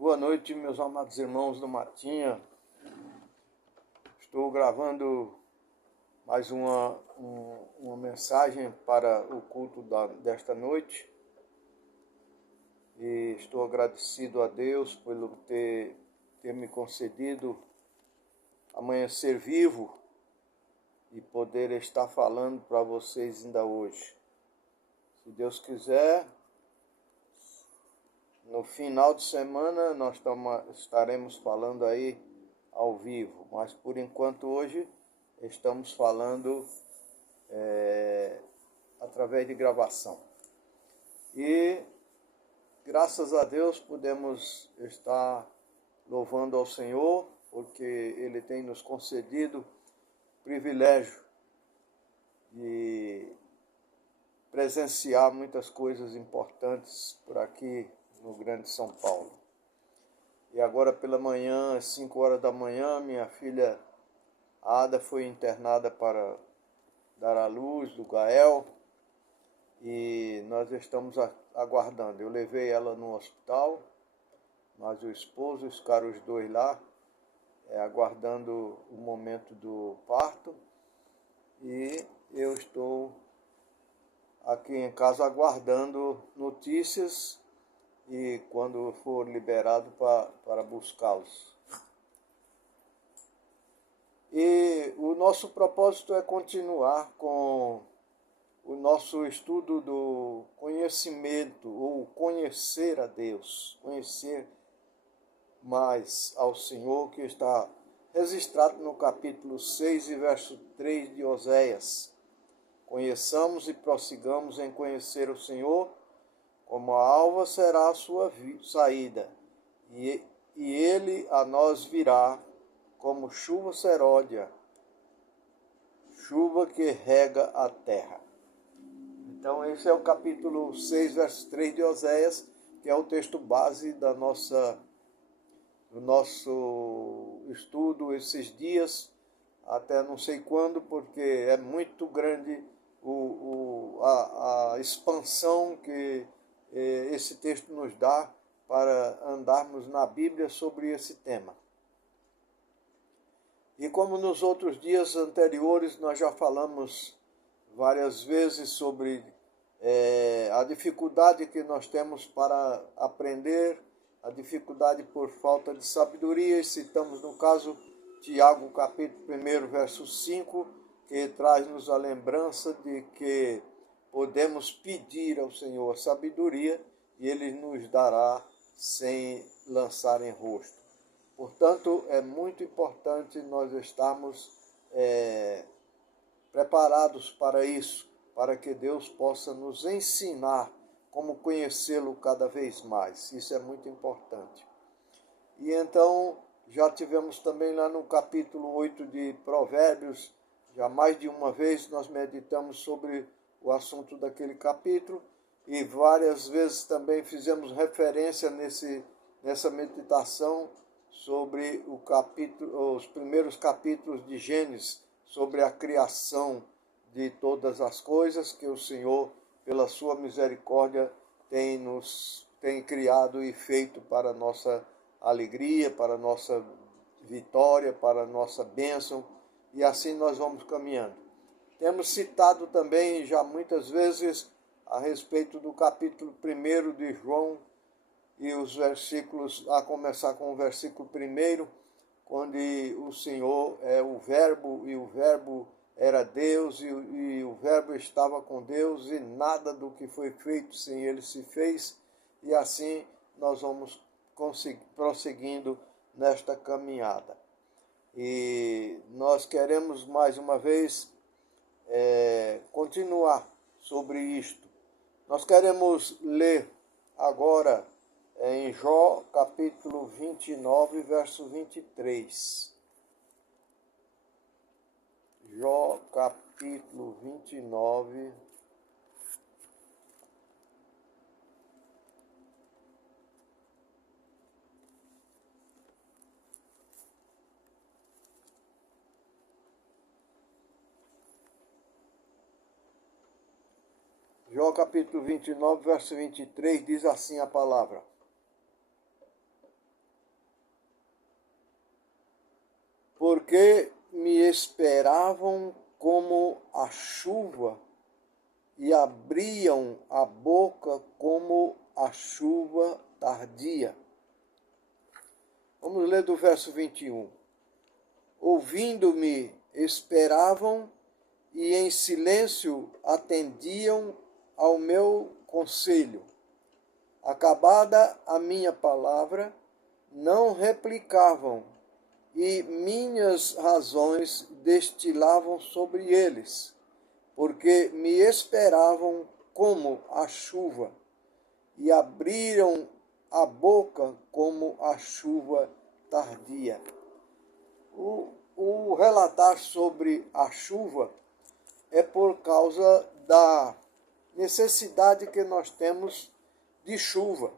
Boa noite, meus amados irmãos do Matinha. Estou gravando mais uma mensagem para o culto desta noite. E estou agradecido a Deus por ter me concedido amanhecer vivo e poder estar falando para vocês ainda hoje. Se Deus quiser, no final de semana nós estaremos falando aí ao vivo, mas por enquanto hoje estamos falando através de gravação. E graças a Deus podemos estar louvando ao Senhor, porque Ele tem nos concedido o privilégio de presenciar muitas coisas importantes por aqui no Grande São Paulo. E agora pela manhã, às 5 horas da manhã, minha filha Ada foi internada para dar à luz do Gael e nós estamos aguardando. Eu levei ela no hospital, mas o esposo ficaram os dois lá, aguardando o momento do parto, e eu estou aqui em casa aguardando notícias e quando for liberado para buscá-los. E o nosso propósito é continuar com o nosso estudo do conhecimento, ou conhecer a Deus, conhecer mais ao Senhor, que está registrado no capítulo 6 e verso 3 de Oséias. Conheçamos e prossigamos em conhecer o Senhor, como a alva será a sua saída, e ele a nós virá como chuva seródia, chuva que rega a terra. Então esse é o capítulo 6, verso 3 de Oséias, que é o texto base do nosso estudo esses dias, até não sei quando, porque é muito grande a expansão que esse texto nos dá para andarmos na Bíblia sobre esse tema. E como nos outros dias anteriores nós já falamos várias vezes sobre a dificuldade que nós temos para aprender, a dificuldade por falta de sabedoria, e citamos no caso Tiago capítulo 1, verso 5, que traz-nos a lembrança de que podemos pedir ao Senhor sabedoria e Ele nos dará sem lançar em rosto. Portanto, é muito importante nós estarmos preparados para isso, para que Deus possa nos ensinar como conhecê-lo cada vez mais. Isso é muito importante. E então, já tivemos também lá no capítulo 8 de Provérbios, já mais de uma vez nós meditamos sobre o assunto daquele capítulo, e várias vezes também fizemos referência nessa meditação sobre os primeiros capítulos de Gênesis, sobre a criação de todas as coisas que o Senhor, pela sua misericórdia, tem criado e feito para a nossa alegria, para a nossa vitória, para a nossa bênção, e assim nós vamos caminhando. Temos citado também já muitas vezes a respeito do capítulo 1 de João, e os versículos, a começar com o versículo 1, onde o Senhor é o Verbo, e o Verbo era Deus, e o Verbo estava com Deus, e nada do que foi feito sem Ele se fez, e assim nós vamos prosseguindo nesta caminhada. E nós queremos mais uma vez continuar sobre isto. Nós queremos ler agora em Jó capítulo 29, verso 23. Jó capítulo 29, Jó capítulo 29, verso 23, diz assim a palavra: porque me esperavam como a chuva e abriam a boca como a chuva tardia. Vamos ler do verso 21. Ouvindo-me, esperavam e em silêncio atendiam ao meu conselho. Acabada a minha palavra, não replicavam, e minhas razões destilavam sobre eles, porque me esperavam como a chuva, e abriram a boca como a chuva tardia. O relatar sobre a chuva é por causa da necessidade que nós temos de chuva.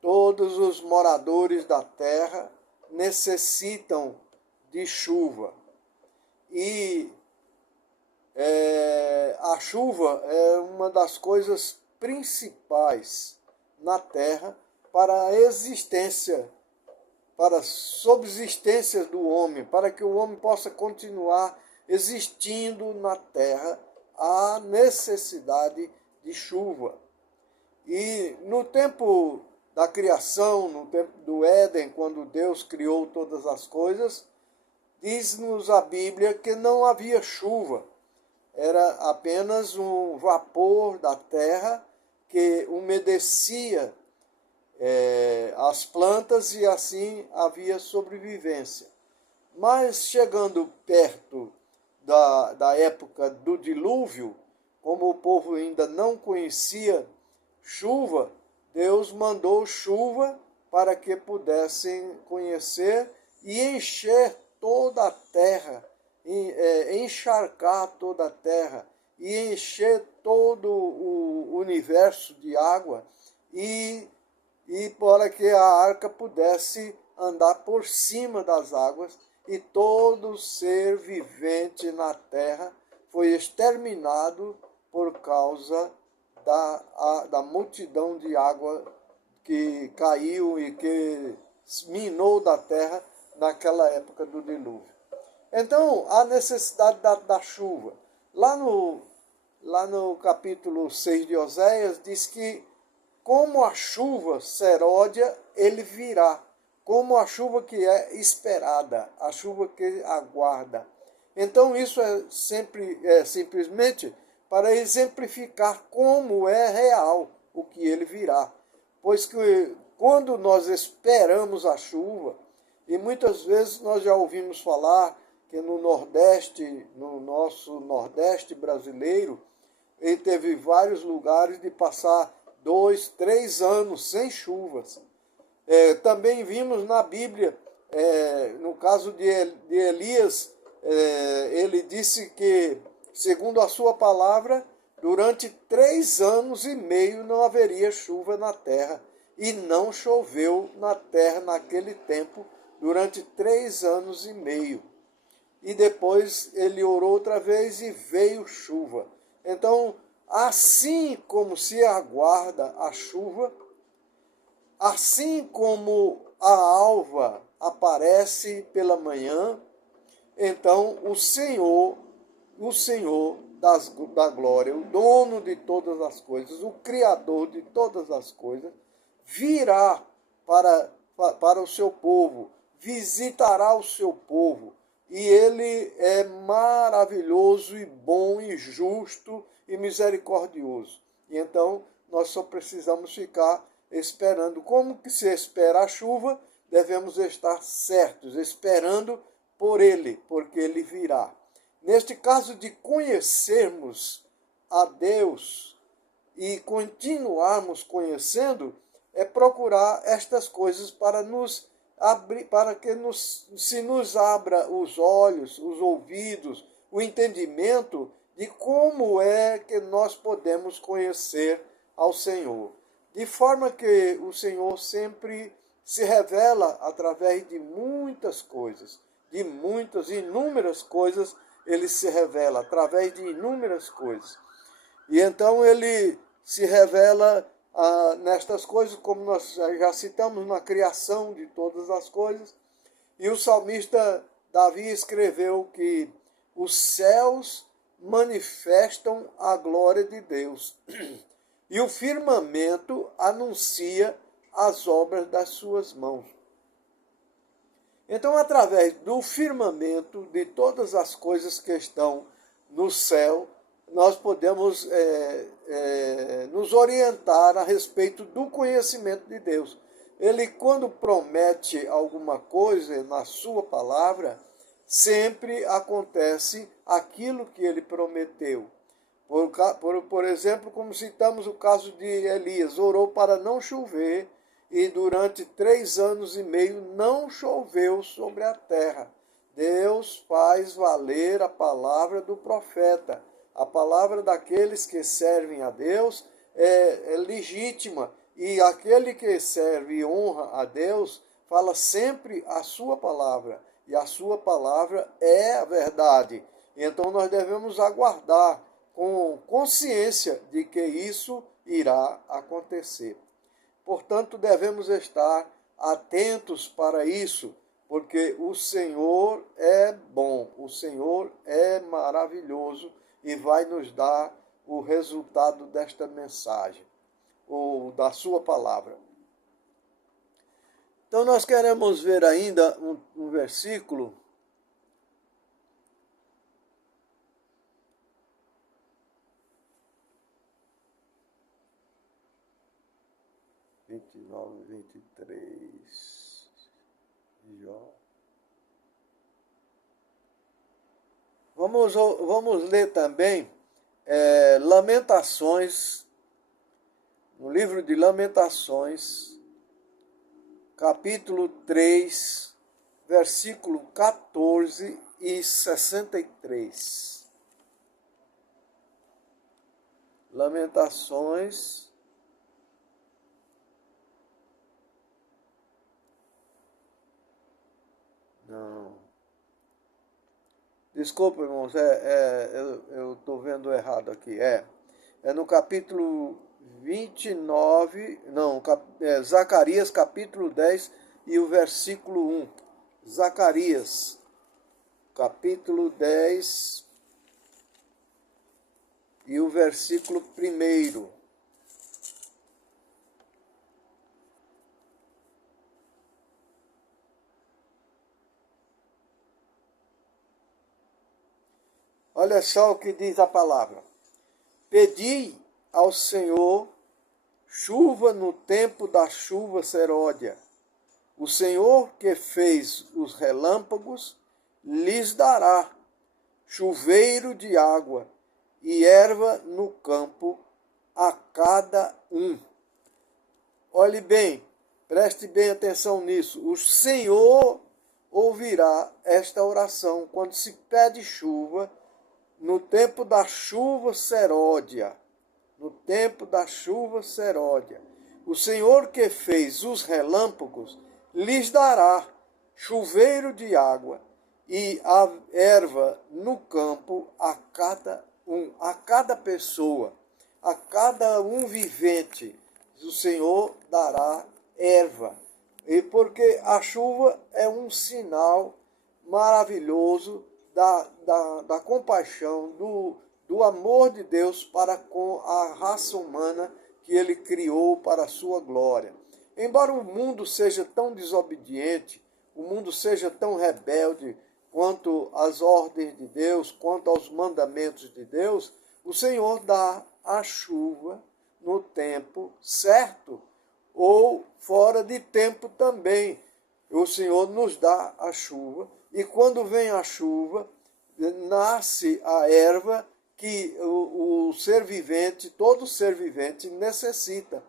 Todos os moradores da terra necessitam de chuva. E a chuva é uma das coisas principais na terra para a existência, para a subsistência do homem, para que o homem possa continuar existindo na terra, há necessidade de chuva. E no tempo da criação, no tempo do Éden, quando Deus criou todas as coisas, diz-nos a Bíblia que não havia chuva. Era apenas um vapor da terra que umedecia as plantas e assim havia sobrevivência. Mas chegando perto da época do dilúvio, como o povo ainda não conhecia chuva, Deus mandou chuva para que pudessem conhecer e encher toda a terra, encharcar toda a terra e encher todo o universo de água e para que a arca pudesse andar por cima das águas e todo ser vivente na terra foi exterminado por causa da multidão de água que caiu e que minou da terra naquela época do dilúvio. Então, a necessidade da chuva. Lá no capítulo 6 de Oséias, diz que como a chuva seródia, ele virá. Como a chuva que é esperada, a chuva que aguarda. Então, isso é simplesmente para exemplificar como é real o que ele virá. Pois que quando nós esperamos a chuva, e muitas vezes nós já ouvimos falar que no Nordeste, no nosso Nordeste brasileiro, ele teve vários lugares de passar 2, 3 anos sem chuvas. Também vimos na Bíblia, no caso de Elias, ele disse que, segundo a sua palavra, durante 3 anos e meio não haveria chuva na terra. E não choveu na terra naquele tempo, durante 3 anos e meio. E depois ele orou outra vez e veio chuva. Então, assim como se aguarda a chuva, assim como a alva aparece pela manhã, então o Senhor da glória, o dono de todas as coisas, o Criador de todas as coisas, virá para o seu povo, visitará o seu povo, e ele é maravilhoso e bom e justo e misericordioso. E então nós só precisamos ficar esperando. Como que se espera a chuva? Devemos estar certos, esperando por ele, porque ele virá. Neste caso de conhecermos a Deus e continuarmos conhecendo, é procurar estas coisas para nos abrir, para que se nos abra os olhos, os ouvidos, o entendimento de como é que nós podemos conhecer ao Senhor. De forma que o Senhor sempre se revela através de muitas coisas, de muitas, inúmeras coisas, ele se revela através de inúmeras coisas. E então ele se revela nestas coisas, como nós já citamos, na criação de todas as coisas, E o salmista Davi escreveu que os céus manifestam a glória de Deus e o firmamento anuncia as obras das suas mãos. Então, através do firmamento, de todas as coisas que estão no céu, nós podemos nos orientar a respeito do conhecimento de Deus. Ele, quando promete alguma coisa na sua palavra, sempre acontece aquilo que ele prometeu. Por exemplo, como citamos o caso de Elias, orou para não chover, e durante 3 anos e meio não choveu sobre a terra. Deus faz valer a palavra do profeta. A palavra daqueles que servem a Deus é legítima. E aquele que serve e honra a Deus fala sempre a sua palavra. E a sua palavra é a verdade. Então nós devemos aguardar com consciência de que isso irá acontecer. Portanto, devemos estar atentos para isso, porque o Senhor é bom, o Senhor é maravilhoso e vai nos dar o resultado desta mensagem, ou da sua palavra. Então, nós queremos ver ainda um versículo. Vinte e nove, 23. Jó. Vamos ler também Lamentações, no livro de Lamentações, capítulo 3, versículo 14 e 63. Lamentações, não. Desculpa, irmãos, eu estou vendo errado aqui. É no capítulo 29, não, Zacarias, capítulo 10 e o versículo 1. Zacarias, capítulo 10 e o versículo 1. Olha só o que diz a palavra. Pedi ao Senhor chuva no tempo da chuva seródia. O Senhor que fez os relâmpagos lhes dará chuveiro de água e erva no campo a cada um. Olhe bem, preste bem atenção nisso. O Senhor ouvirá esta oração quando se pede chuva no tempo da chuva seródia. No tempo da chuva seródia. O Senhor que fez os relâmpagos lhes dará chuveiro de água e a erva no campo a cada pessoa, a cada um vivente. O Senhor dará erva. E porque a chuva é um sinal maravilhoso da compaixão, do amor de Deus para com a raça humana que ele criou para a sua glória. Embora o mundo seja tão desobediente, o mundo seja tão rebelde quanto às ordens de Deus, quanto aos mandamentos de Deus, o Senhor dá a chuva no tempo certo ou fora de tempo também. O Senhor nos dá a chuva e quando vem a chuva, nasce a erva que o ser vivente, todo ser vivente necessita.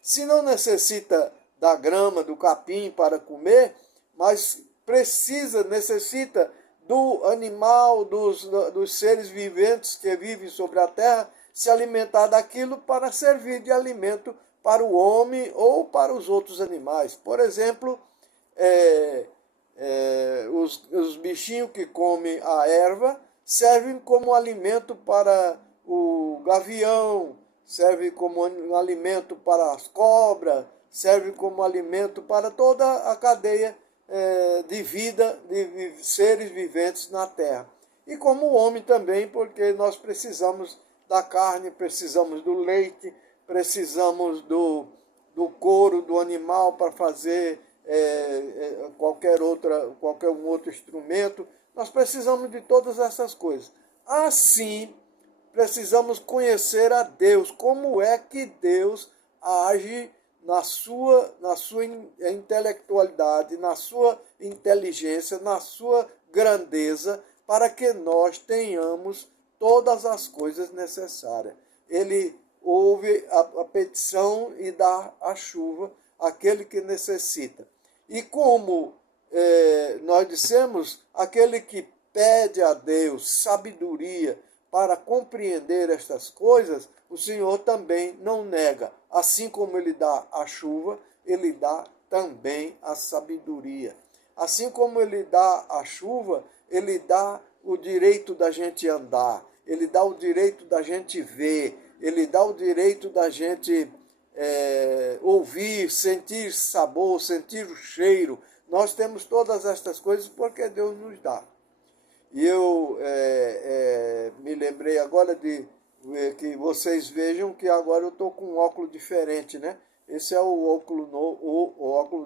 Se não necessita da grama, do capim para comer, mas necessita do animal, dos seres viventes que vivem sobre a terra, se alimentar daquilo para servir de alimento para o homem ou para os outros animais. Por exemplo, os bichinhos que comem a erva servem como alimento para o gavião, serve como alimento para as cobras, serve como alimento para toda a cadeia de vida, de seres viventes na terra. E como o homem também, porque nós precisamos da carne, precisamos do leite, precisamos do couro do animal para fazer qualquer um outro instrumento. Nós precisamos de todas essas coisas. Assim, precisamos conhecer a Deus, como é que Deus age na sua intelectualidade, na sua inteligência, na sua grandeza, para que nós tenhamos todas as coisas necessárias. Ele ouve a petição e dá a chuva àquele que necessita. E como nós dissemos, aquele que pede a Deus sabedoria para compreender estas coisas, o Senhor também não nega. Assim como Ele dá a chuva, Ele dá também a sabedoria. Assim como Ele dá a chuva, Ele dá o direito da gente andar, Ele dá o direito da gente ver, Ele dá o direito da gente ouvir, sentir sabor, sentir o cheiro. Nós temos todas estas coisas porque Deus nos dá. E eu me lembrei agora de que vocês vejam que agora eu estou com um óculos diferente, né? Esse é o óculos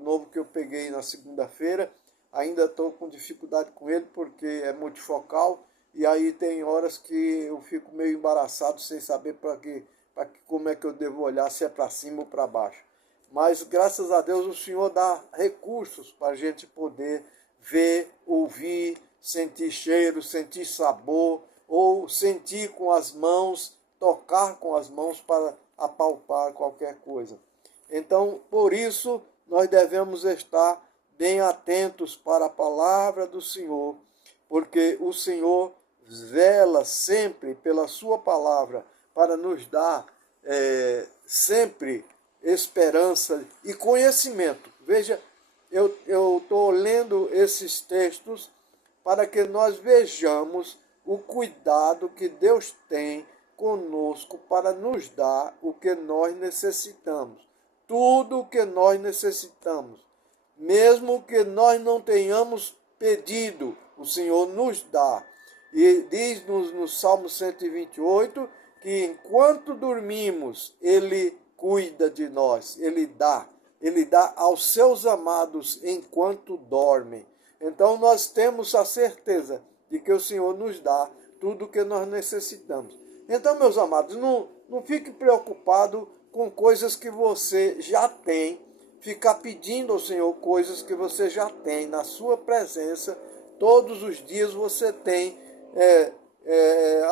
novo que eu peguei na segunda-feira. Ainda estou com dificuldade com ele porque é multifocal. E aí tem horas que eu fico meio embaraçado sem saber como é que eu devo olhar, se é para cima ou para baixo. Mas graças a Deus o Senhor dá recursos para a gente poder ver, ouvir, sentir cheiro, sentir sabor, ou sentir com as mãos, tocar com as mãos para apalpar qualquer coisa. Então, por isso, nós devemos estar bem atentos para a palavra do Senhor, porque o Senhor vela sempre pela sua palavra para nos dar sempre esperança e conhecimento. Veja, eu estou lendo esses textos para que nós vejamos o cuidado que Deus tem conosco para nos dar o que nós necessitamos. Tudo o que nós necessitamos. Mesmo que nós não tenhamos pedido, o Senhor nos dá. E diz-nos no Salmo 128 que enquanto dormimos, Ele cuida de nós, Ele dá aos seus amados enquanto dormem. Então nós temos a certeza de que o Senhor nos dá tudo o que nós necessitamos. Então, meus amados, não fique preocupado com coisas que você já tem, ficar pedindo ao Senhor coisas que você já tem na sua presença. Todos os dias você tem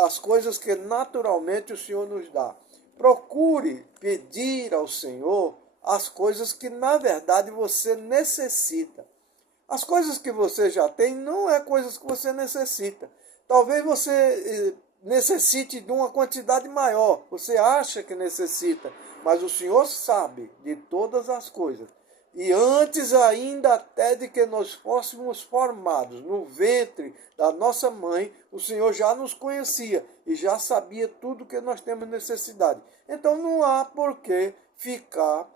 as coisas que naturalmente o Senhor nos dá. Procure pedir ao Senhor as coisas que na verdade você necessita. As coisas que você já tem não é coisas que você necessita. Talvez você necessite de uma quantidade maior. Você acha que necessita, mas o Senhor sabe de todas as coisas. E antes ainda até de que nós fôssemos formados no ventre da nossa mãe, o Senhor já nos conhecia e já sabia tudo que nós temos necessidade. Então não há por que ficar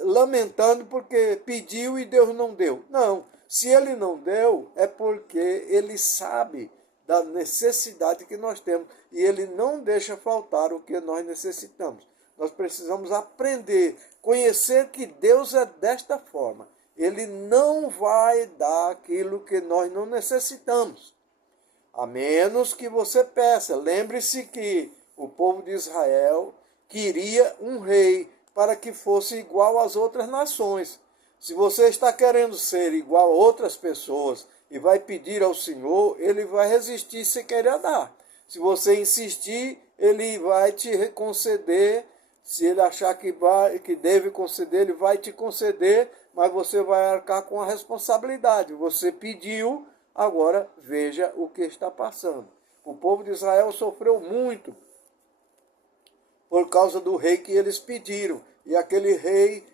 lamentando porque pediu e Deus não deu. Não, se Ele não deu é porque Ele sabe da necessidade que nós temos e Ele não deixa faltar o que nós necessitamos. Nós precisamos aprender, conhecer que Deus é desta forma. Ele não vai dar aquilo que nós não necessitamos, a menos que você peça. Lembre-se que o povo de Israel queria um rei para que fosse igual às outras nações. Se você está querendo ser igual a outras pessoas e vai pedir ao Senhor, Ele vai resistir se querer dar. Se você insistir, Ele vai te conceder. Se Ele achar que deve conceder, Ele vai te conceder, mas você vai arcar com a responsabilidade. Você pediu, agora veja o que está passando. O povo de Israel sofreu muito por causa do rei que eles pediram. E aquele rei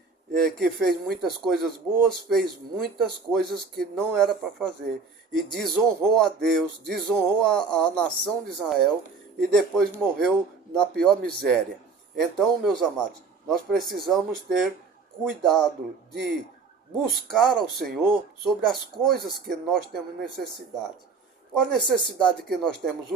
que fez muitas coisas boas, fez muitas coisas que não era para fazer. E desonrou a Deus, desonrou a nação de Israel e depois morreu na pior miséria. Então, meus amados, nós precisamos ter cuidado de buscar ao Senhor sobre as coisas que nós temos necessidade. A necessidade que nós temos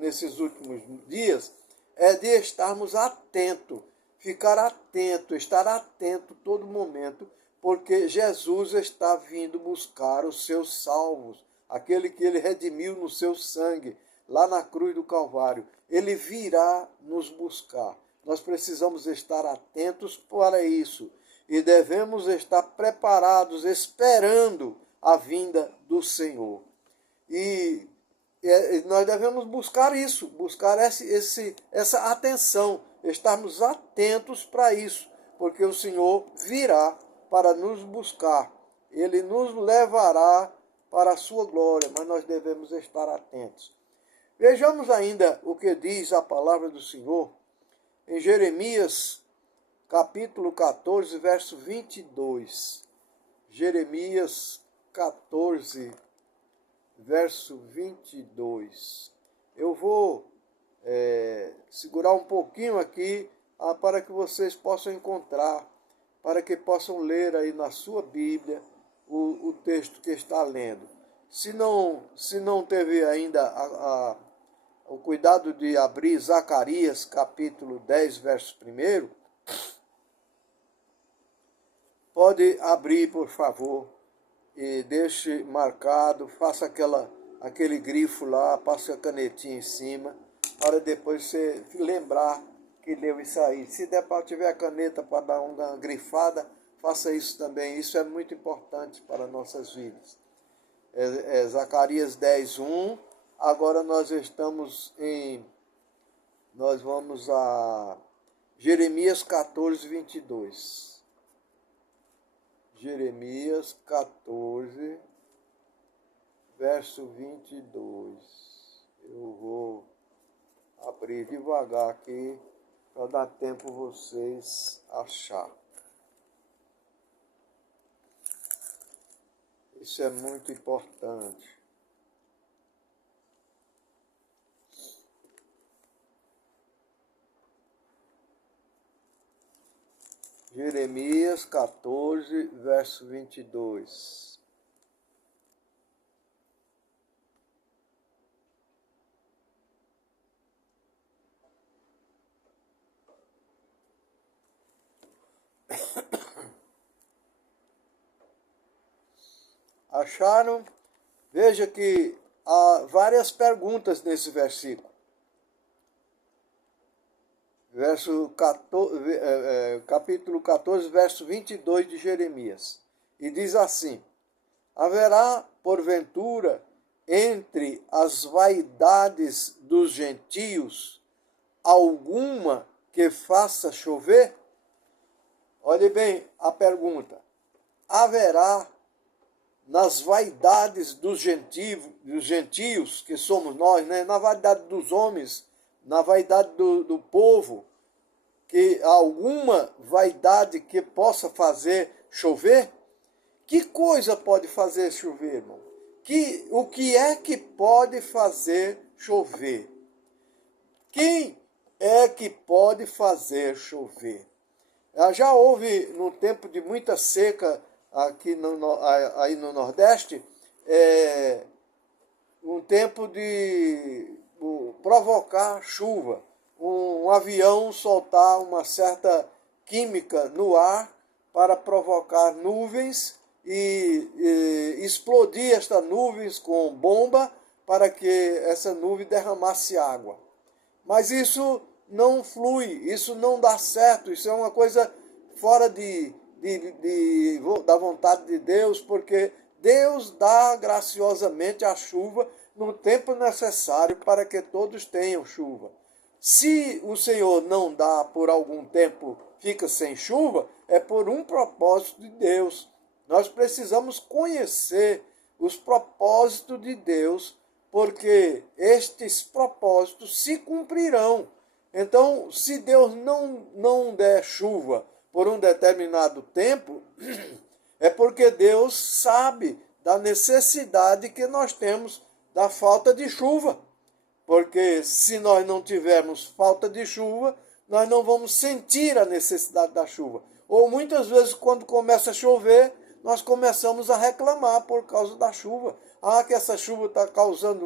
nesses últimos dias é de estarmos atentos, ficar atento, estar atento todo momento, porque Jesus está vindo buscar os seus salvos, aquele que ele redimiu no seu sangue, lá na cruz do Calvário. Ele virá nos buscar. Nós precisamos estar atentos para isso e devemos estar preparados, esperando a vinda do Senhor. E nós devemos buscar isso, buscar essa atenção, estarmos atentos para isso, porque o Senhor virá para nos buscar. Ele nos levará para a sua glória, mas nós devemos estar atentos. Vejamos ainda o que diz a palavra do Senhor em Jeremias, capítulo 14, verso 22. Jeremias 14, verso 22. Eu vou segurar um pouquinho aqui para que vocês possam encontrar, para que possam ler aí na sua Bíblia o texto que está lendo. Se não teve ainda o cuidado de abrir Zacarias, capítulo 10, verso 1, pode abrir, por favor, e deixe marcado, faça aquele grifo lá, passe a canetinha em cima, para depois você lembrar que leu isso aí. Se tiver a caneta para dar uma grifada, faça isso também. Isso é muito importante para nossas vidas. Zacarias 10, 1. Agora nós vamos a Jeremias 14, 22. Jeremias 14, verso 22. Eu vou abrir devagar aqui para dar tempo vocês achar. Isso é muito importante. Jeremias 14, verso 22. Acharam? Veja que há várias perguntas nesse versículo. Capítulo 14, verso 22 de Jeremias. E diz assim: haverá, porventura, entre as vaidades dos gentios, alguma que faça chover? Olhe bem a pergunta. Haverá nas vaidades dos gentios, que somos nós, né? Na vaidade dos homens, na vaidade do povo, que alguma vaidade que possa fazer chover? Que coisa pode fazer chover, irmão? O que é que pode fazer chover? Quem é que pode fazer chover? Já houve, no tempo de muita seca aqui aí no Nordeste, um tempo de provocar chuva, um avião soltar uma certa química no ar para provocar nuvens e explodir estas nuvens com bomba para que essa nuvem derramasse água. Mas isso não flui, isso não dá certo, isso é uma coisa fora da vontade de Deus, porque Deus dá graciosamente a chuva no tempo necessário para que todos tenham chuva. Se o Senhor não dá por algum tempo, fica sem chuva, é por um propósito de Deus. Nós precisamos conhecer os propósitos de Deus, porque estes propósitos se cumprirão. Então, se Deus não der chuva por um determinado tempo, é porque Deus sabe da necessidade que nós temos da falta de chuva. Porque se nós não tivermos falta de chuva, nós não vamos sentir a necessidade da chuva. Ou muitas vezes, quando começa a chover, nós começamos a reclamar por causa da chuva. Ah, que essa chuva está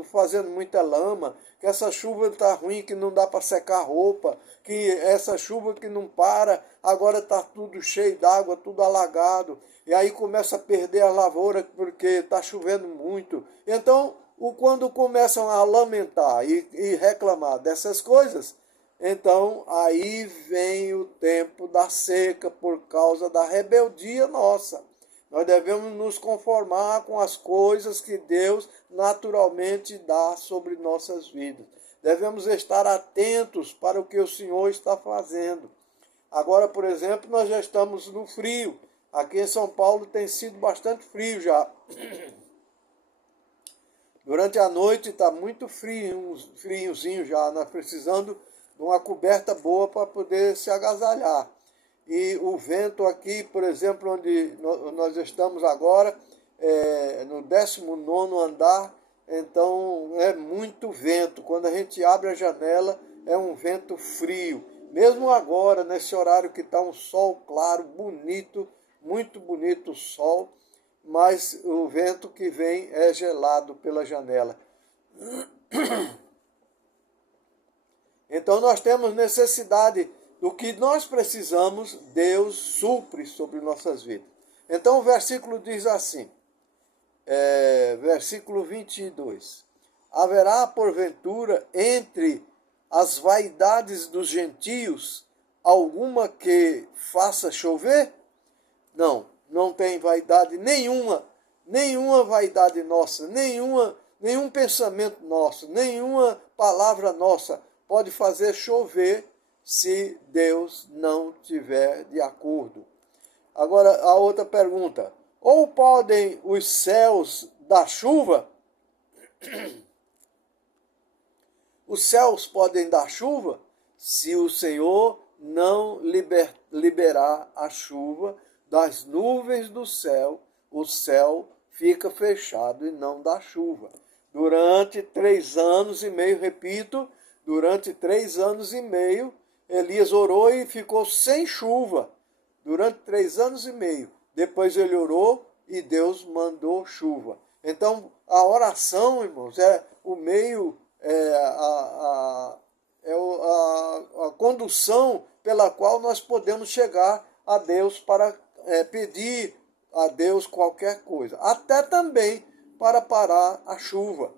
fazendo muita lama, que essa chuva está ruim, que não dá para secar roupa, que essa chuva que não para, agora está tudo cheio d'água, tudo alagado. E aí começa a perder a lavoura porque está chovendo muito. Então, quando começam a lamentar e reclamar dessas coisas, então aí vem o tempo da seca por causa da rebeldia nossa. Nós devemos nos conformar com as coisas que Deus naturalmente dá sobre nossas vidas. Devemos estar atentos para o que o Senhor está fazendo. Agora, por exemplo, nós já estamos no frio. Aqui em São Paulo tem sido bastante frio já. Durante a noite está muito frio, friozinho já, nós precisando de uma coberta boa para poder se agasalhar. E o vento aqui, por exemplo, onde nós estamos agora, no 19º andar, então é muito vento. Quando a gente abre a janela, é um vento frio. Mesmo agora, nesse horário que está um sol claro, bonito, muito bonito o sol, mas o vento que vem é gelado pela janela. Então nós temos necessidade do que nós precisamos, Deus supre sobre nossas vidas. Então o versículo diz assim, versículo 22. Haverá porventura entre as vaidades dos gentios alguma que faça chover? Não, não tem vaidade nenhuma, nenhuma vaidade nossa, nenhum pensamento nosso, nenhuma palavra nossa pode fazer chover se Deus não tiver de acordo. Agora, a outra pergunta. Ou podem os céus dar chuva? Os céus podem dar chuva se o Senhor não liberar a chuva das nuvens do céu, o céu fica fechado e não dá chuva. Durante 3 anos e meio, repito, durante 3 anos e meio, Elias orou e ficou sem chuva durante 3 anos e meio. Depois ele orou e Deus mandou chuva. Então, a oração, irmãos, é o meio, a condução pela qual nós podemos chegar a Deus para pedir a Deus qualquer coisa. Até também para parar a chuva.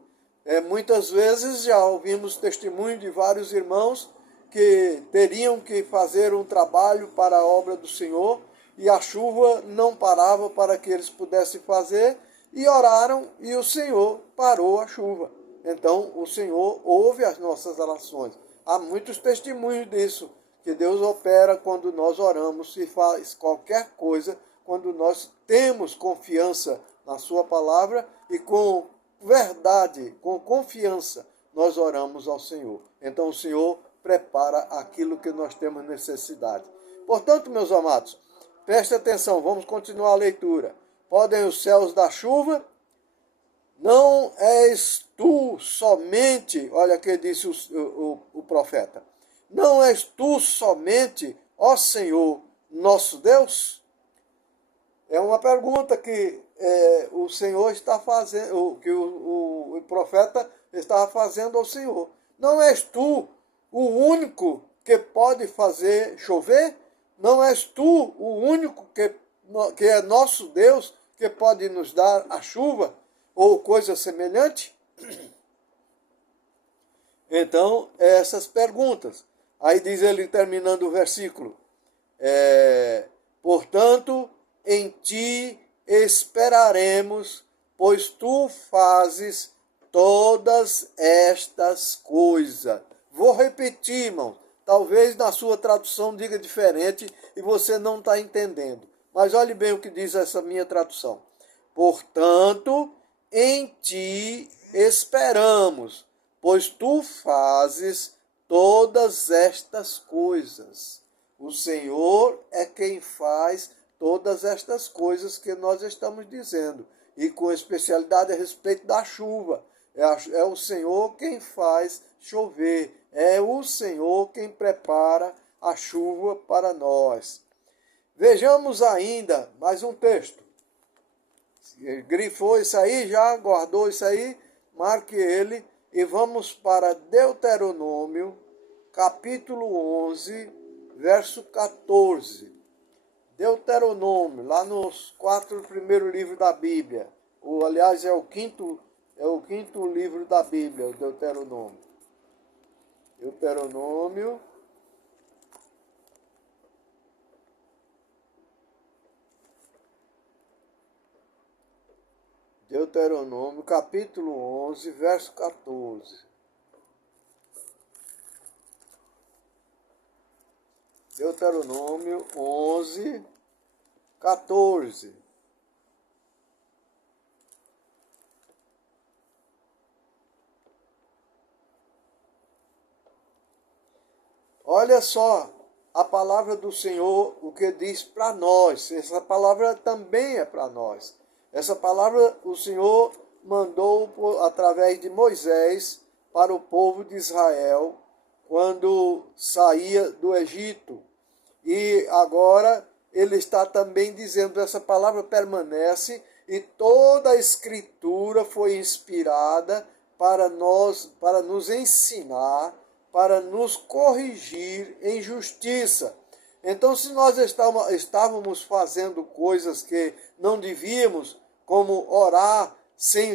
Muitas vezes já ouvimos testemunho de vários irmãos que teriam que fazer um trabalho para a obra do Senhor e a chuva não parava para que eles pudessem fazer e oraram e o Senhor parou a chuva. Então o Senhor ouve as nossas orações. Há muitos testemunhos disso, que Deus opera quando nós oramos e faz qualquer coisa, quando nós temos confiança na sua palavra e com verdade, com confiança, nós oramos ao Senhor. Então o Senhor prepara aquilo que nós temos necessidade. Portanto, meus amados, preste atenção, vamos continuar a leitura. Podem os céus dar chuva? Não és tu somente, olha o que disse o profeta, não és tu somente, ó Senhor, nosso Deus? É uma pergunta que o Senhor está fazendo, que o profeta estava fazendo ao Senhor. Não és tu o único que pode fazer chover? Não és tu o único que é nosso Deus que pode nos dar a chuva ou coisa semelhante? Então, essas perguntas. Aí diz ele, terminando o versículo, portanto, em ti esperaremos, pois tu fazes todas estas coisas. Vou repetir, irmão. Talvez na sua tradução diga diferente e você não está entendendo. Mas olhe bem o que diz essa minha tradução. Portanto, em ti esperamos, pois tu fazes todas estas coisas. O Senhor é quem faz todas estas coisas que nós estamos dizendo. E com especialidade a respeito da chuva. É o Senhor quem faz chover. É o Senhor quem prepara a chuva para nós. Vejamos ainda mais um texto. grifou isso aí, já guardou isso aí, marque ele e vamos para Deuteronômio, capítulo 11, verso 14. Deuteronômio, lá nos 4 primeiros livros da Bíblia. Aliás, é o quinto livro da Bíblia, o Deuteronômio. Deuteronômio, capítulo 11, verso 14. Deuteronômio 11, 14. Olha só a palavra do Senhor, o que diz para nós. Essa palavra também é para nós. Essa palavra o Senhor mandou através de Moisés para o povo de Israel quando saía do Egito. E agora ele está também dizendo, essa palavra permanece e toda a Escritura foi inspirada para nos ensinar, para nos corrigir em justiça. Então, se nós estávamos fazendo coisas que não devíamos, como orar sem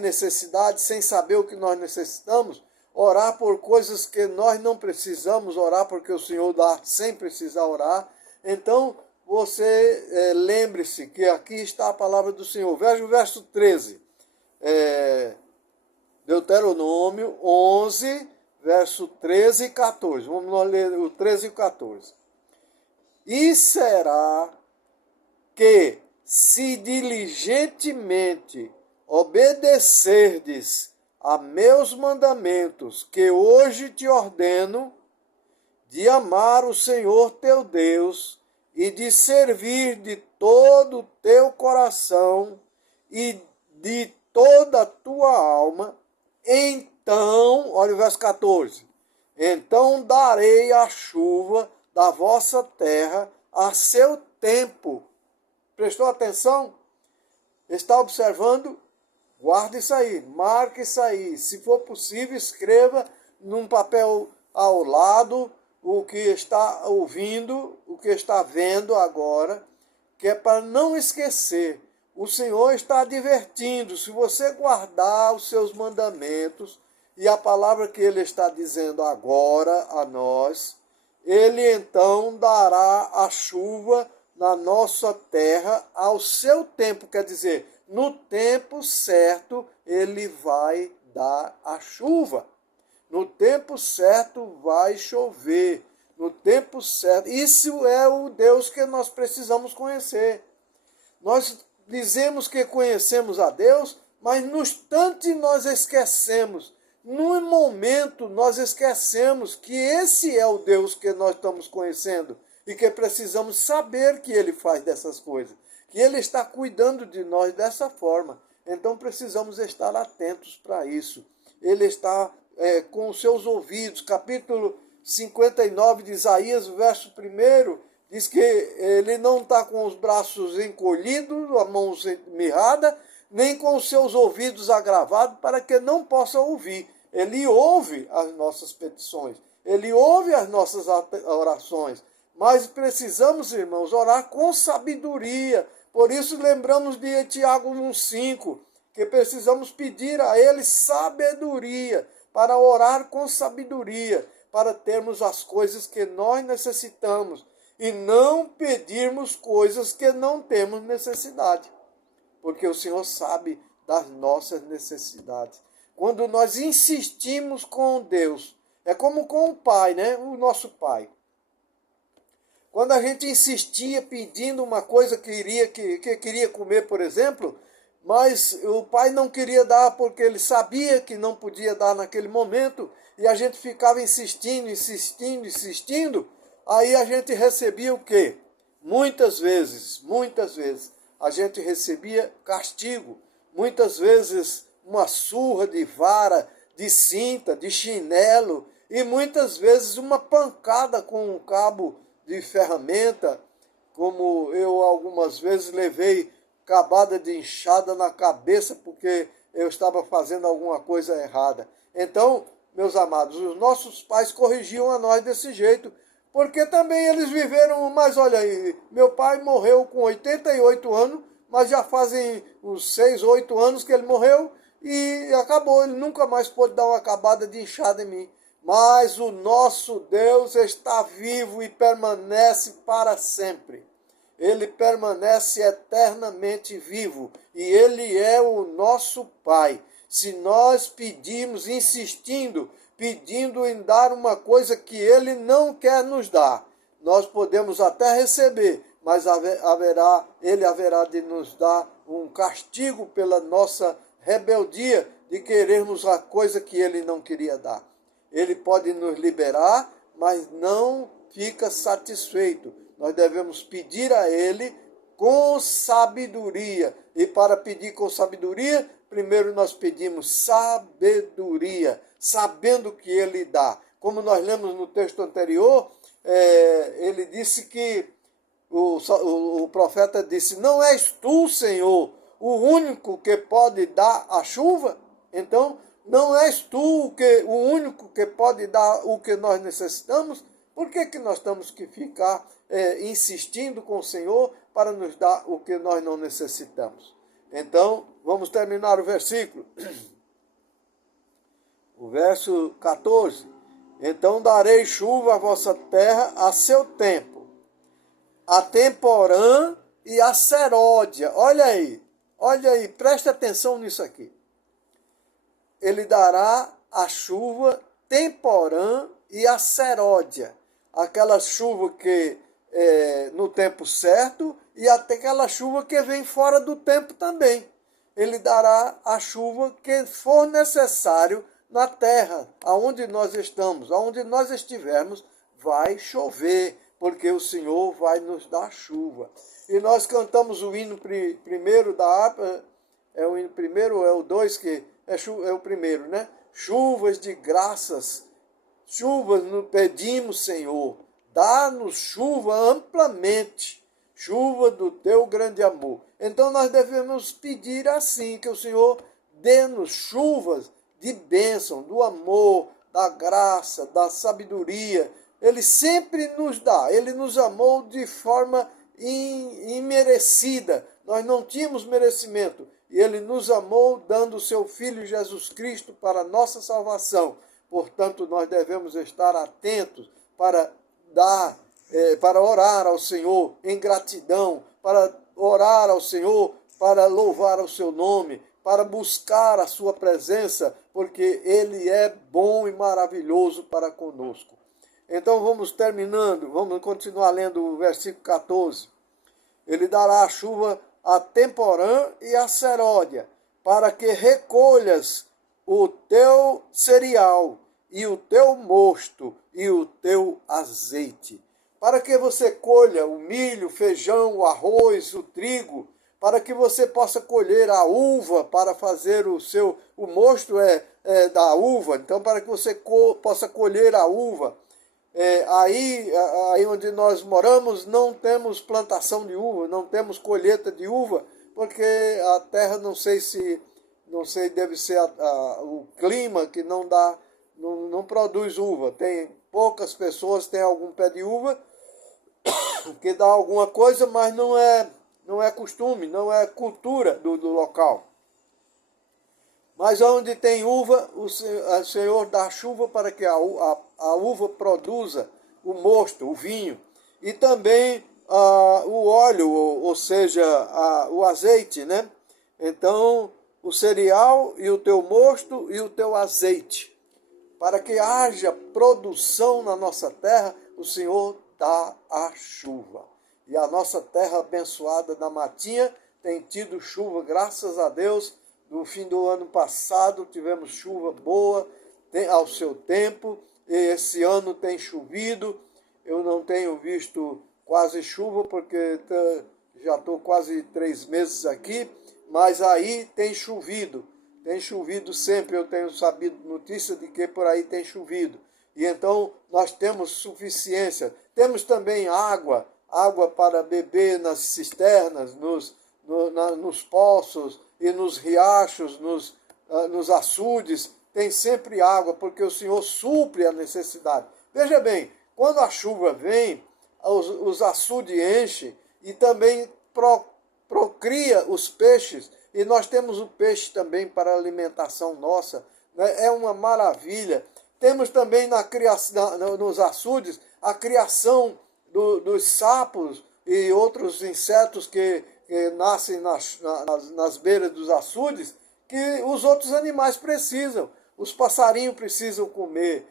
necessidade, sem saber o que nós necessitamos, orar por coisas que nós não precisamos orar, porque o Senhor dá sem precisar orar. Então, você lembre-se que aqui está a palavra do Senhor. Veja o verso 13. Deuteronômio 11, verso 13 e 14. Vamos ler o 13 e o 14. E será que, se diligentemente obedecerdes a meus mandamentos, que hoje te ordeno, de amar o Senhor teu Deus e de servir de todo o teu coração e de toda a tua alma, então, olha o verso 14, então darei a chuva da vossa terra a seu tempo. Prestou atenção? Está observando? Guarde isso aí, marque isso aí. Se for possível, escreva num papel ao lado o que está ouvindo, o que está vendo agora, que é para não esquecer. O Senhor está advertindo, se você guardar os seus mandamentos e a palavra que Ele está dizendo agora a nós, Ele então dará a chuva na nossa terra ao seu tempo, quer dizer, no tempo certo Ele vai dar a chuva. No tempo certo vai chover. No tempo certo. Isso é o Deus que nós precisamos conhecer. Nós dizemos que conhecemos a Deus, mas no instante nós esquecemos. No momento nós esquecemos que esse é o Deus que nós estamos conhecendo e que precisamos saber que Ele faz dessas coisas, que Ele está cuidando de nós dessa forma. Então precisamos estar atentos para isso. Ele está com os seus ouvidos. Capítulo 59 de Isaías, verso 1, diz que ele não está com os braços encolhidos, a mão mirrada, nem com os seus ouvidos agravados, para que não possa ouvir. Ele ouve as nossas petições, Ele ouve as nossas orações, mas precisamos, irmãos, orar com sabedoria. Por isso lembramos de Tiago 1,5, que precisamos pedir a Ele sabedoria, para orar com sabedoria, para termos as coisas que nós necessitamos, e não pedirmos coisas que não temos necessidade, porque o Senhor sabe das nossas necessidades. Quando nós insistimos com Deus, é como com o Pai, né? O nosso Pai. Quando a gente insistia pedindo uma coisa que queria comer, por exemplo, mas o pai não queria dar porque ele sabia que não podia dar naquele momento, e a gente ficava insistindo, aí a gente recebia o quê? Muitas vezes, a gente recebia castigo, muitas vezes uma surra de vara, de cinta, de chinelo, e muitas vezes uma pancada com um cabo de ferramenta, como eu algumas vezes levei acabada de inchada na cabeça porque eu estava fazendo alguma coisa errada. Então, meus amados, os nossos pais corrigiam a nós desse jeito, porque também eles viveram, mas olha aí, meu pai morreu com 88 anos, mas já fazem uns 6, 8 anos que ele morreu e acabou, ele nunca mais pôde dar uma acabada de inchada em mim. Mas o nosso Deus está vivo e permanece para sempre. Ele permanece eternamente vivo e Ele é o nosso Pai. Se nós pedirmos, insistindo, pedindo em dar uma coisa que Ele não quer nos dar, nós podemos até receber, mas Ele haverá de nos dar um castigo pela nossa rebeldia de querermos a coisa que Ele não queria dar. Ele pode nos liberar, mas não fica satisfeito. Nós devemos pedir a Ele com sabedoria. E para pedir com sabedoria, primeiro nós pedimos sabedoria, sabendo que Ele dá. Como nós lemos no texto anterior, ele disse que, o profeta disse, não és tu, Senhor, o único que pode dar a chuva? Então, não és tu o único que pode dar o que nós necessitamos? Por que nós temos que ficar insistindo com o Senhor para nos dar o que nós não necessitamos? Então, vamos terminar o versículo. O verso 14. Então darei chuva à vossa terra a seu tempo, a temporã e a seródia. Olha aí, preste atenção nisso aqui. Ele dará a chuva temporã e a seródia. Aquela chuva que no tempo certo e até aquela chuva que vem fora do tempo também. Ele dará a chuva que for necessário na terra, aonde nós estamos, aonde nós estivermos, vai chover, porque o Senhor vai nos dar chuva. E nós cantamos o hino primeiro da harpa, é o hino primeiro ou é o 2 que é o primeiro, né? Chuvas de graças, chuvas nos pedimos, Senhor, dá-nos chuva amplamente, chuva do teu grande amor. Então nós devemos pedir assim, que o Senhor dê-nos chuvas de bênção, do amor, da graça, da sabedoria. Ele sempre nos dá, Ele nos amou de forma imerecida. Nós não tínhamos merecimento. E Ele nos amou dando o seu Filho Jesus Cristo para a nossa salvação. Portanto, nós devemos estar atentos para para orar ao Senhor em gratidão, para orar ao Senhor, para louvar o seu nome, para buscar a sua presença, porque Ele é bom e maravilhoso para conosco. Então vamos terminando, vamos continuar lendo o versículo 14. Ele dará a chuva a temporã e a seródia, para que recolhas o teu cereal, e o teu mosto, e o teu azeite. Para que você colha o milho, o feijão, o arroz, o trigo, para que você possa colher a uva para fazer o mosto da uva, então para que você possa colher a uva. Aí onde nós moramos não temos plantação de uva, não temos colheita de uva, porque a terra não sei, deve ser o clima que não produz uva. Tem poucas pessoas têm algum pé de uva que dá alguma coisa, mas não é costume, não é cultura do local. Mas onde tem uva, o Senhor dá chuva para que a uva produza o mosto, o vinho. E também o óleo, ou seja, o azeite, né? Então, o cereal e o teu mosto e o teu azeite. Para que haja produção na nossa terra, o Senhor dá a chuva. E a nossa terra abençoada da Matinha tem tido chuva, graças a Deus. No fim do ano passado tivemos chuva boa, ao seu tempo, e esse ano tem chovido. Eu não tenho visto quase chuva, porque já estou quase 3 meses aqui, mas aí tem chovido sempre. Eu tenho sabido notícia de que por aí tem chovido. E então nós temos suficiência. Temos também água para beber nas cisternas, nos poços e nos riachos, nos açudes, tem sempre água, porque o Senhor supre a necessidade. Veja bem, quando a chuva vem, os açudes enchem e também procria os peixes, e nós temos o peixe também para alimentação nossa, né? É uma maravilha. Temos também na criação, nos açudes a criação dos sapos e outros insetos que nascem nas beiras dos açudes, que os outros animais precisam. Os passarinhos precisam comer,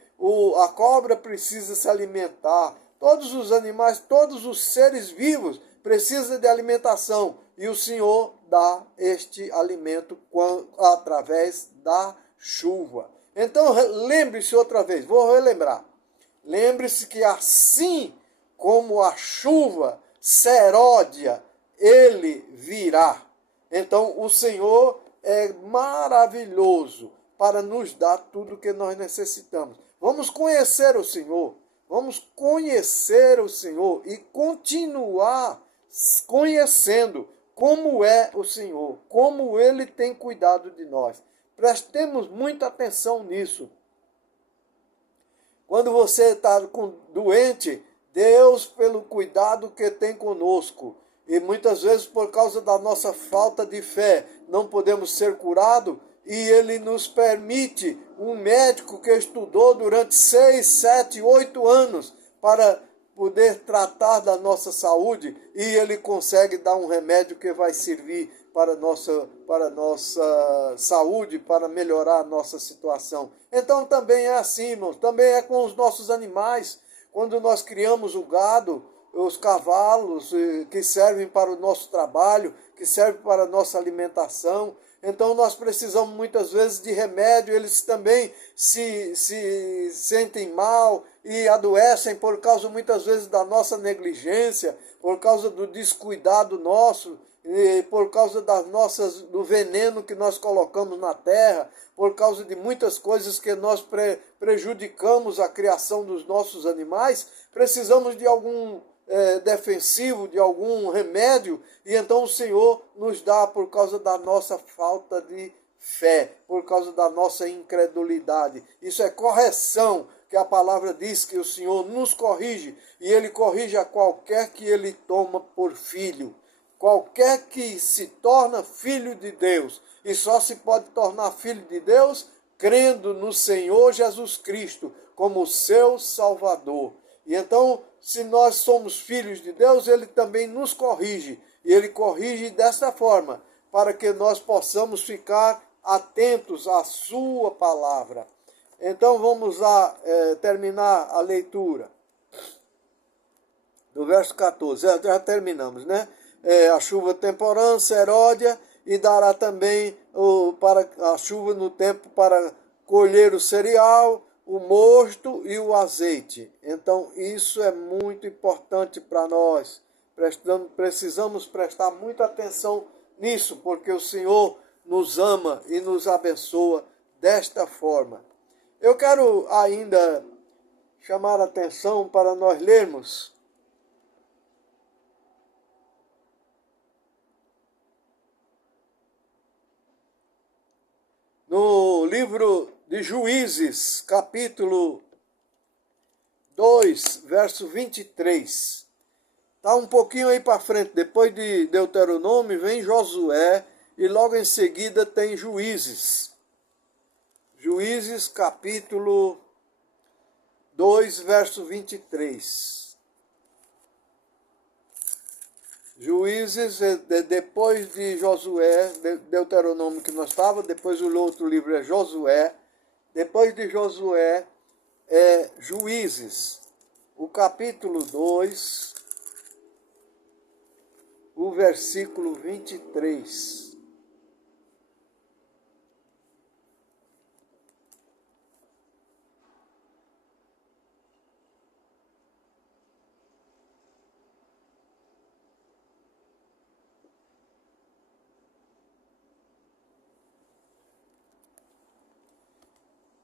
a cobra precisa se alimentar, todos os animais, todos os seres vivos precisam de alimentação. E o Senhor dá este alimento através da chuva. Então, lembre-se outra vez, vou relembrar. Lembre-se que assim como a chuva seródia, ele virá. Então, o Senhor é maravilhoso para nos dar tudo o que nós necessitamos. Vamos conhecer o Senhor. Vamos conhecer o Senhor e continuar conhecendo como é o Senhor, como Ele tem cuidado de nós. Prestemos muita atenção nisso. Quando você está doente, Deus, pelo cuidado que tem conosco, e muitas vezes por causa da nossa falta de fé, não podemos ser curados, e Ele nos permite um médico que estudou durante 6, 7, 8 anos para poder tratar da nossa saúde, e Ele consegue dar um remédio que vai servir para nossa saúde, para melhorar a nossa situação. Então também é assim, irmãos, também é com os nossos animais. Quando nós criamos o gado, os cavalos que servem para o nosso trabalho, que servem para a nossa alimentação, então nós precisamos muitas vezes de remédio, eles também se sentem mal e adoecem por causa muitas vezes da nossa negligência, por causa do descuidado nosso, e por causa do veneno que nós colocamos na terra, por causa de muitas coisas que nós prejudicamos a criação dos nossos animais, precisamos de algum defensivo, de algum remédio, e então o Senhor nos dá por causa da nossa falta de fé, por causa da nossa incredulidade. Isso é correção, que a palavra diz que o Senhor nos corrige, e Ele corrige a qualquer que Ele toma por filho. Qualquer que se torna filho de Deus, e só se pode tornar filho de Deus crendo no Senhor Jesus Cristo como seu Salvador. E então, se nós somos filhos de Deus, Ele também nos corrige. E Ele corrige dessa forma, para que nós possamos ficar atentos à sua palavra. Então vamos lá terminar a leitura do verso 14. Já terminamos, né? A chuva temporã, seródia, e dará também para a chuva no tempo para colher o cereal, o mosto e o azeite. Então isso é muito importante para nós. Precisamos prestar muita atenção nisso, porque o Senhor nos ama e nos abençoa desta forma. Eu quero ainda chamar a atenção para nós lermos no livro de Juízes, capítulo 2, verso 23. Está um pouquinho aí para frente. Depois de Deuteronômio vem Josué e logo em seguida tem Juízes. Juízes, capítulo 2, verso 23. Juízes, depois de Josué, Deuteronômio que nós estávamos, depois o outro livro é Josué, depois de Josué é Juízes, o capítulo 2, o versículo 23.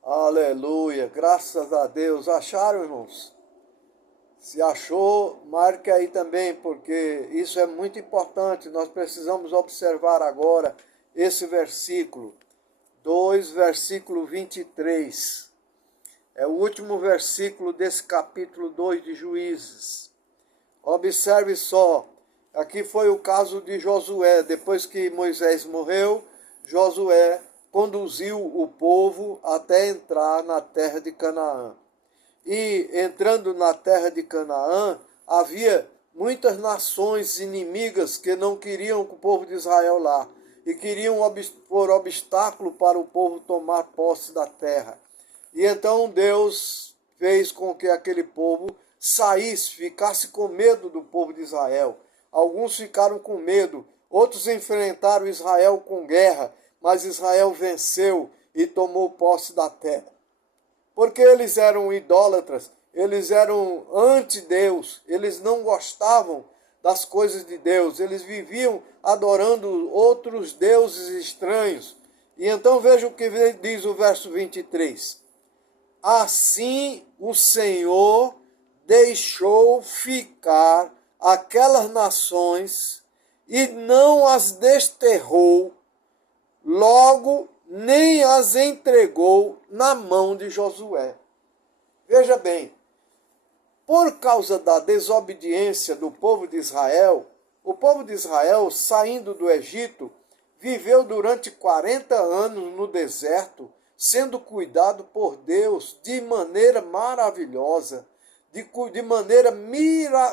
Aleluia, graças a Deus. Acharam, irmãos? Se achou, marque aí também, porque isso é muito importante. Nós precisamos observar agora esse versículo 2, versículo 23. É o último versículo desse capítulo 2 de Juízes. Observe só, aqui foi o caso de Josué. Depois que Moisés morreu, Josué conduziu o povo até entrar na terra de Canaã. E entrando na terra de Canaã, havia muitas nações inimigas que não queriam o povo de Israel lá e queriam pôr obstáculo para o povo tomar posse da terra. E então Deus fez com que aquele povo saísse, ficasse com medo do povo de Israel. Alguns ficaram com medo, outros enfrentaram Israel com guerra, mas Israel venceu e tomou posse da terra. Porque eles eram idólatras, eles eram anti-Deus, eles não gostavam das coisas de Deus, eles viviam adorando outros deuses estranhos. E então veja o que diz o verso 23. Assim o Senhor deixou ficar aquelas nações e não as desterrou, logo nem as entregou na mão de Josué. Veja bem, por causa da desobediência do povo de Israel, o povo de Israel, saindo do Egito, viveu durante 40 anos no deserto, sendo cuidado por Deus de maneira maravilhosa, de maneira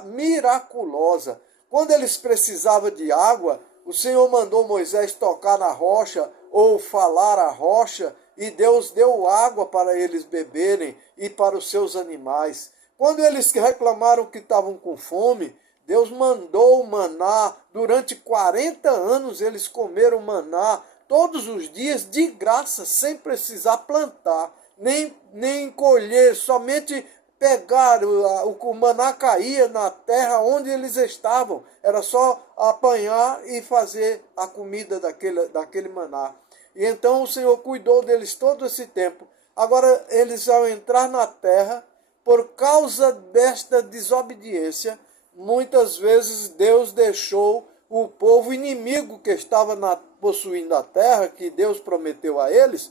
miraculosa. Quando eles precisavam de água, o Senhor mandou Moisés tocar na rocha ou falar à rocha, e Deus deu água para eles beberem e para os seus animais. Quando eles reclamaram que estavam com fome, Deus mandou maná. Durante 40 anos eles comeram maná todos os dias de graça, sem precisar plantar, nem colher, somente pegar, o maná caía na terra onde eles estavam. Era só apanhar e fazer a comida daquele maná. E então o Senhor cuidou deles todo esse tempo. Agora, eles ao entrar na terra, por causa desta desobediência, muitas vezes Deus deixou o povo inimigo que estava possuindo a terra, que Deus prometeu a eles,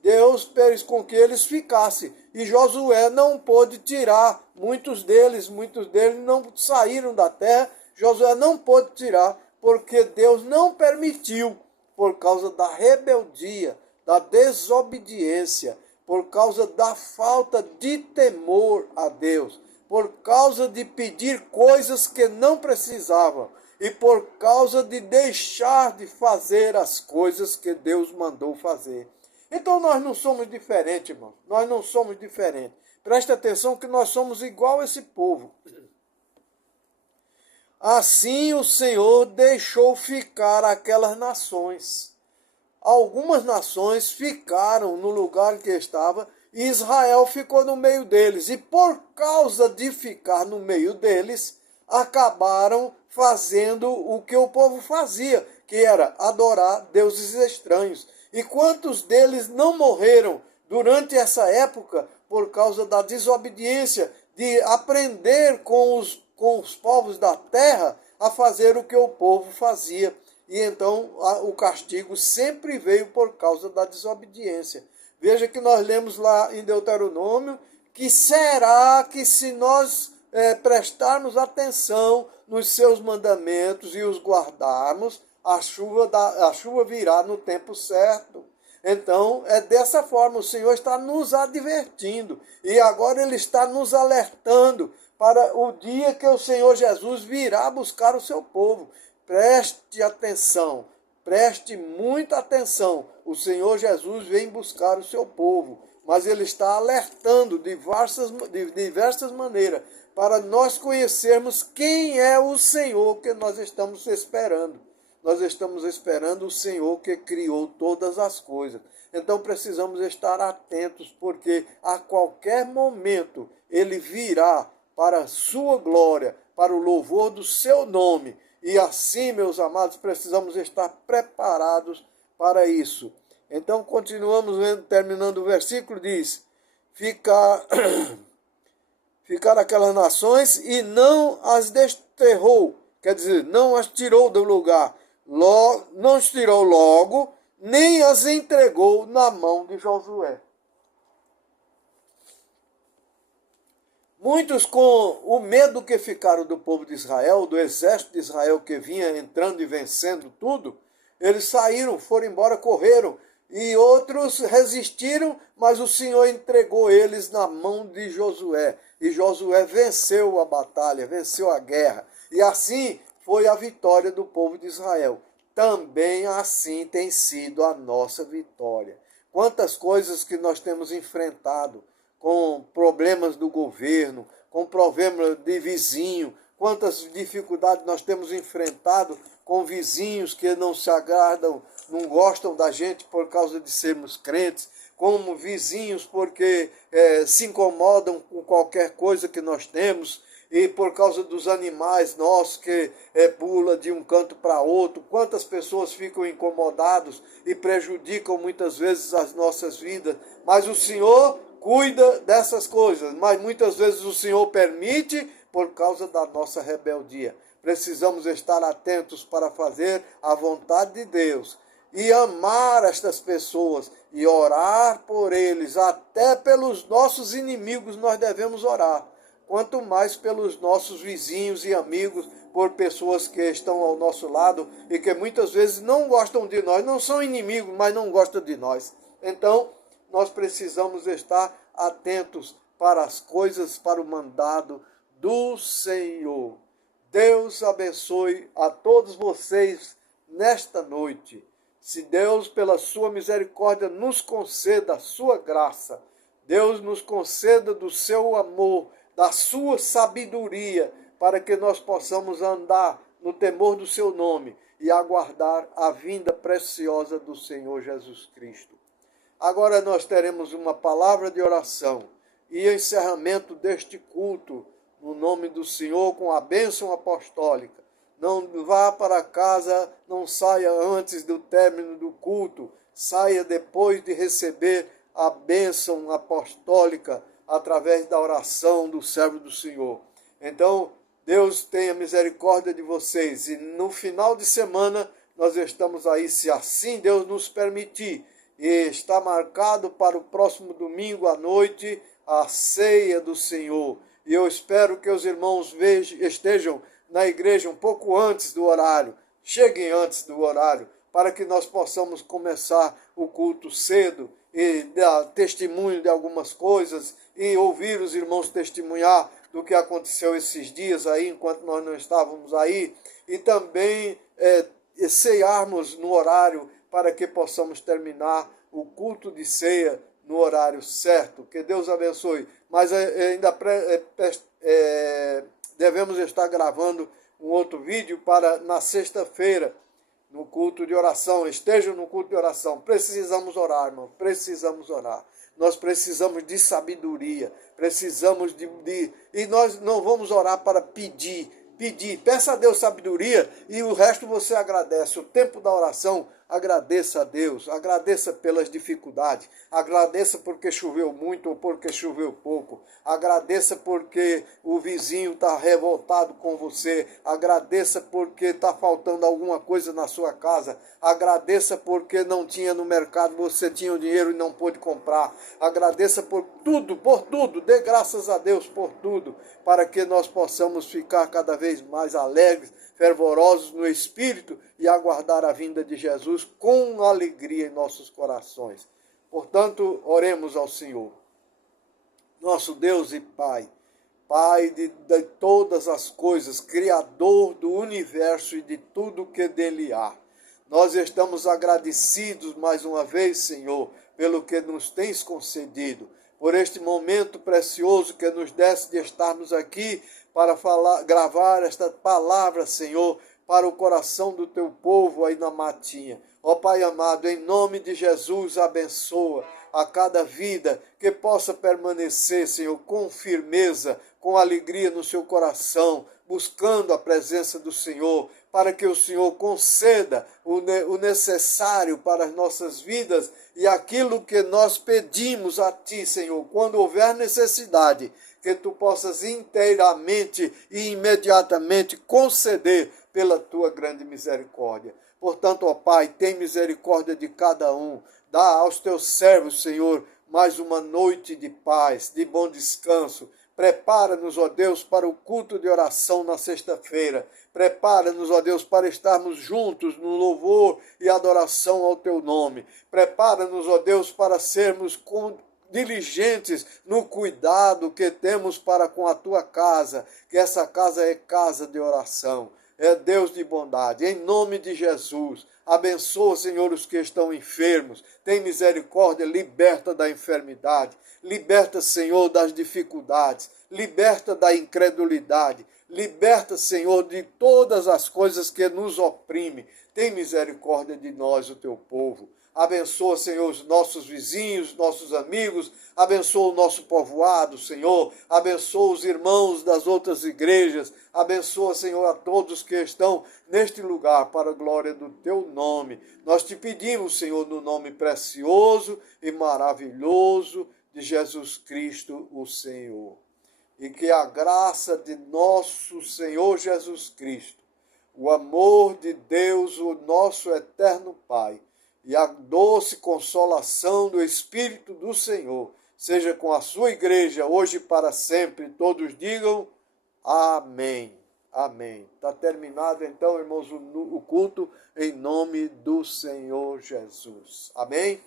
Deus fez com que eles ficassem. E Josué não pôde tirar muitos deles não saíram da terra. Josué não pôde tirar, porque Deus não permitiu, por causa da rebeldia, da desobediência, por causa da falta de temor a Deus, por causa de pedir coisas que não precisavam e por causa de deixar de fazer as coisas que Deus mandou fazer. Então nós não somos diferentes, irmão. Nós não somos diferentes. Preste atenção que nós somos igual a esse povo. Assim o Senhor deixou ficar aquelas nações. Algumas nações ficaram no lugar que estava e Israel ficou no meio deles. E por causa de ficar no meio deles, acabaram fazendo o que o povo fazia, que era adorar deuses estranhos. E quantos deles não morreram durante essa época por causa da desobediência, de aprender com os povos da terra a fazer o que o povo fazia. E então o castigo sempre veio por causa da desobediência. Veja que nós lemos lá em Deuteronômio que será que se nós prestarmos atenção nos seus mandamentos e os guardarmos, a chuva virá no tempo certo. Então, é dessa forma, o Senhor está nos advertindo. E agora Ele está nos alertando para o dia que o Senhor Jesus virá buscar o seu povo. Preste atenção, preste muita atenção. O Senhor Jesus vem buscar o seu povo, mas Ele está alertando de diversas maneiras para nós conhecermos quem é o Senhor que nós estamos esperando. Nós estamos esperando o Senhor que criou todas as coisas. Então precisamos estar atentos, porque a qualquer momento Ele virá para a sua glória, para o louvor do seu nome. E assim, meus amados, precisamos estar preparados para isso. Então continuamos terminando o versículo, diz, ficaram aquelas nações e não as desterrou, quer dizer, não as tirou do lugar, não as tirou logo, nem as entregou na mão de Josué. Muitos, com o medo que ficaram do povo de Israel, do exército de Israel que vinha entrando e vencendo tudo, eles saíram, foram embora, correram. E outros resistiram, mas o Senhor entregou eles na mão de Josué. E Josué venceu a batalha, venceu a guerra. E assim foi a vitória do povo de Israel. Também assim tem sido a nossa vitória. Quantas coisas que nós temos enfrentado, com problemas do governo, com problemas de vizinho, quantas dificuldades nós temos enfrentado com vizinhos que não se agradam, não gostam da gente por causa de sermos crentes, como vizinhos porque se incomodam com qualquer coisa que nós temos, e por causa dos animais nossos que pula de um canto para outro, quantas pessoas ficam incomodados e prejudicam muitas vezes as nossas vidas, mas o Senhor cuida dessas coisas, mas muitas vezes o Senhor permite por causa da nossa rebeldia. Precisamos estar atentos para fazer a vontade de Deus e amar estas pessoas e orar por eles, até pelos nossos inimigos nós devemos orar, quanto mais pelos nossos vizinhos e amigos, por pessoas que estão ao nosso lado e que muitas vezes não gostam de nós, não são inimigos, mas não gostam de nós. Então, nós precisamos estar atentos para as coisas, para o mandado do Senhor. Deus abençoe a todos vocês nesta noite. Se Deus, pela sua misericórdia, nos conceda a sua graça, Deus nos conceda do seu amor, da sua sabedoria, para que nós possamos andar no temor do seu nome e aguardar a vinda preciosa do Senhor Jesus Cristo. Agora nós teremos uma palavra de oração e encerramento deste culto, no nome do Senhor, com a bênção apostólica. Não vá para casa, não saia antes do término do culto, saia depois de receber a bênção apostólica através da oração do servo do Senhor. Então, Deus tenha misericórdia de vocês e no final de semana nós estamos aí, se assim Deus nos permitir, e está marcado para o próximo domingo à noite a ceia do Senhor. E eu espero que os irmãos estejam na igreja um pouco antes do horário, cheguem antes do horário, para que nós possamos começar o culto cedo e dar testemunho de algumas coisas e ouvir os irmãos testemunhar do que aconteceu esses dias aí, enquanto nós não estávamos aí, e também cearmos no horário para que possamos terminar o culto de ceia no horário certo. Que Deus abençoe. Mas ainda devemos estar gravando um outro vídeo para na sexta-feira, no culto de oração. Estejam no culto de oração. Precisamos orar, irmão. Precisamos orar. Nós precisamos de sabedoria. Precisamos e nós não vamos orar para pedir. Peça a Deus sabedoria e o resto você agradece. O tempo da oração, agradeça a Deus, agradeça pelas dificuldades, agradeça porque choveu muito ou porque choveu pouco, agradeça porque o vizinho está revoltado com você, agradeça porque está faltando alguma coisa na sua casa, agradeça porque não tinha no mercado, você tinha o dinheiro e não pôde comprar, agradeça por tudo, dê graças a Deus por tudo, para que nós possamos ficar cada vez mais alegres, fervorosos no Espírito e aguardar a vinda de Jesus com alegria em nossos corações. Portanto, oremos ao Senhor. Nosso Deus e Pai, Pai de todas as coisas, Criador do universo e de tudo que dele há. Nós estamos agradecidos mais uma vez, Senhor, pelo que nos tens concedido, por este momento precioso que nos deste de estarmos aqui para gravar esta palavra, Senhor, para o coração do teu povo aí na matinha. Ó Pai amado, em nome de Jesus, abençoa a cada vida que possa permanecer, Senhor, com firmeza, com alegria no seu coração, buscando a presença do Senhor, para que o Senhor conceda o necessário para as nossas vidas e aquilo que nós pedimos a Ti, Senhor, quando houver necessidade, que Tu possas inteiramente e imediatamente conceder pela Tua grande misericórdia. Portanto, ó Pai, tem misericórdia de cada um. Dá aos Teus servos, Senhor, mais uma noite de paz, de bom descanso. Prepara-nos, ó Deus, para o culto de oração na sexta-feira. Prepara-nos, ó Deus, para estarmos juntos no louvor e adoração ao Teu nome. Prepara-nos, ó Deus, para sermos diligentes no cuidado que temos para com a Tua casa, que essa casa é casa de oração. É Deus de bondade, em nome de Jesus. Abençoa, Senhor, os que estão enfermos. Tem misericórdia, liberta da enfermidade. Liberta, Senhor, das dificuldades. Liberta da incredulidade. Liberta, Senhor, de todas as coisas que nos oprimem. Tem misericórdia de nós, o teu povo. Abençoa, Senhor, os nossos vizinhos, nossos amigos. Abençoa o nosso povoado, Senhor. Abençoa os irmãos das outras igrejas. Abençoa, Senhor, a todos que estão neste lugar para a glória do teu nome. Nós te pedimos, Senhor, no nome precioso e maravilhoso de Jesus Cristo, o Senhor. E que a graça de nosso Senhor Jesus Cristo, o amor de Deus, o nosso eterno Pai, e a doce consolação do Espírito do Senhor, seja com a sua igreja, hoje e para sempre. Todos digam amém. Amém. Está terminado então, irmãos, o culto em nome do Senhor Jesus. Amém?